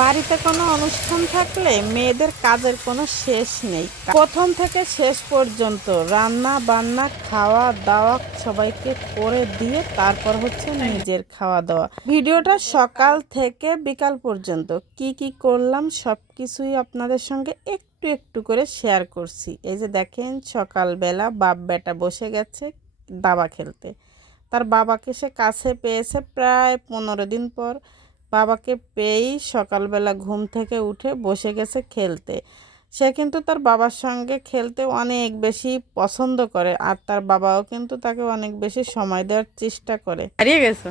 বাড়িতে কোনো অনুষ্ঠান থাকলে মেয়েদের কাজের কোনো শেষ নেই। প্রথম থেকে শেষ পর্যন্ত রান্না বান্না খাওয়া দাওয়া সবাইকে করে দিয়ে তারপর হচ্ছে নিজের খাওয়া দাওয়া। ভিডিওটা সকাল থেকে বিকাল পর্যন্ত কি কি করলাম সব কিছুই আপনাদের সঙ্গে একটু একটু করে শেয়ার করছি। এই যে দেখেন, সকালবেলা বাপ বেটা বসে গেছে দাবা খেলতে। তার বাবাকে সে কাছে পেয়েছে প্রায় 15 দিন পর। বাবাকে পেয়েই সকালবেলা ঘুম থেকে উঠে বসে গেছে খেলতে। সে কিন্তু তার বাবার সঙ্গে খেলতে অনেক বেশি পছন্দ করে, আর তার বাবাও কিন্তু তাকে অনেক বেশি সময় দেওয়ার চেষ্টা করে। হারিয়ে গেছো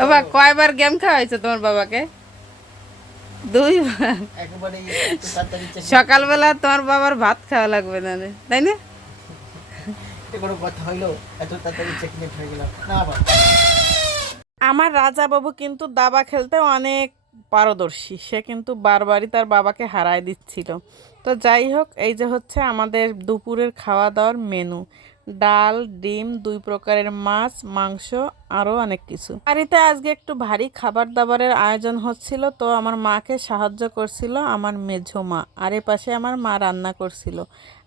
বাবা? কয়বার গেম খাওয়াইছো তোমার বাবাকে? 2বার। সকালবেলা তোমার বাবার ভাত খাওয়া লাগবে না, তাই না? আমার রাজা বাবু কিন্তু দাবা খেলতে অনেক পারদর্শী। সে কিন্তু বারবারই তার বাবাকে হারায় দিচ্ছিল। তো যাই হোক, এই যে হচ্ছে আমাদের দুপুরের খাওয়া দাওয়ার মেনু: ডাল, ডিম, 2 প্রকারের মাছ, মাংস, আরও অনেক কিছু। বাড়িতে আজকে একটু ভারী খাবার দাবারের আয়োজন হচ্ছিল, তো আমার মাকে সাহায্য করছিল আমার মেঝো মা, আর এ পাশে আমার মা রান্না করছিল।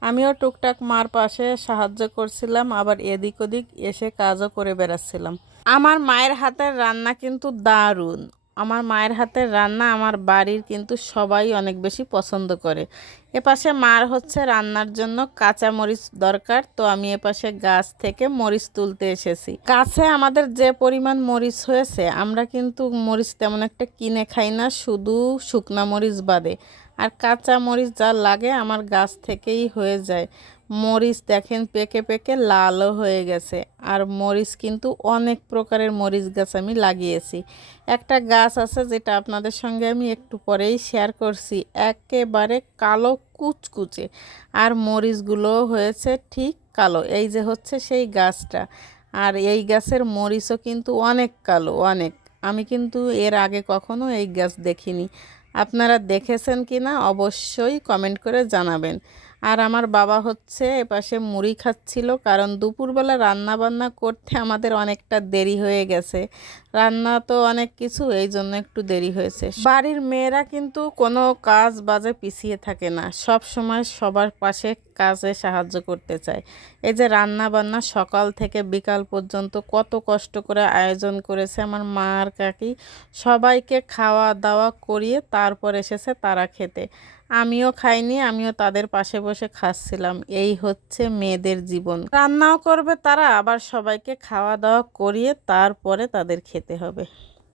আমিও টুকটাক মার পাশে সাহায্য করছিলাম, আবার এদিক ওদিক এসে কাজও করে বেড়াচ্ছিলাম। আমার মায়ের হাতের রান্না কিন্তু দারুণ। আমার মায়ের হাতের রান্না আমার বাড়ির কিন্তু সবাই অনেক বেশি পছন্দ করে। এপাশে মার হচ্ছে রান্নার জন্য কাঁচা মরিচ দরকার, তো আমি এপাশে গাছ থেকে মরিচ তুলতে এসেছি। গাছে আমাদের যে পরিমাণ মরিচ হয়েছে, আমরা কিন্তু মরিচ তেমন একটা কিনে খাই না, শুধু শুকনা মরিচ বাদে। আর কাঁচা মরিচ যা লাগে আমার গাছ থেকেই হয়ে যায়। মরিচ দেখেন পেকে পেকে লালও হয়ে গেছে। আর মরিচ কিন্তু অনেক প্রকারের মরিচ গাছ আমি লাগিয়েছি। একটা গাছ আছে যেটা আপনাদের সঙ্গে আমি একটু পরেই শেয়ার করছি, একেবারে কালো কুচকুচে, আর মরিচগুলোও হয়েছে ঠিক কালো। এই যে হচ্ছে সেই গাছটা। আর এই গাছের মরিচও কিন্তু অনেক কালো, অনেক। আমি কিন্তু এর আগে কখনো এই গাছ দেখিনি। আপনারা দেখেছেন কি না অবশ্যই কমেন্ট করে জানাবেন। আর আমার বাবা হচ্ছে এপাশে মুড়ি খাচ্ছিল, কারণ দুপুরবেলা রান্না বান্না করতে আমাদের অনেকটা দেরি হয়ে গেছে। রান্না তো অনেক কিছু, এই জন্য একটু দেরি হয়েছে। বাড়ির মেয়েরা কিন্তু কোনো কাজ বাজে পিছিয়ে থাকে না, সব সময় সবার পাশে কাজে সাহায্য করতে চায়। এই যে রান্না বান্না সকাল থেকে বিকাল পর্যন্ত কত কষ্ট করে আয়োজন করেছে আমার মা আর কাকি, সবাইকে খাওয়া দাওয়া করিয়ে তারপর এসেছে তারা খেতে। আমিও খাইনি, আমিও তাদের পাশে বসে খাচ্ছিলাম। এই হচ্ছে মেয়েদের জীবন। রান্নাও করবে তারা, আবার সবাইকে খাওয়া দাওয়া করিয়ে তারপরে তাদের খেতে হবে।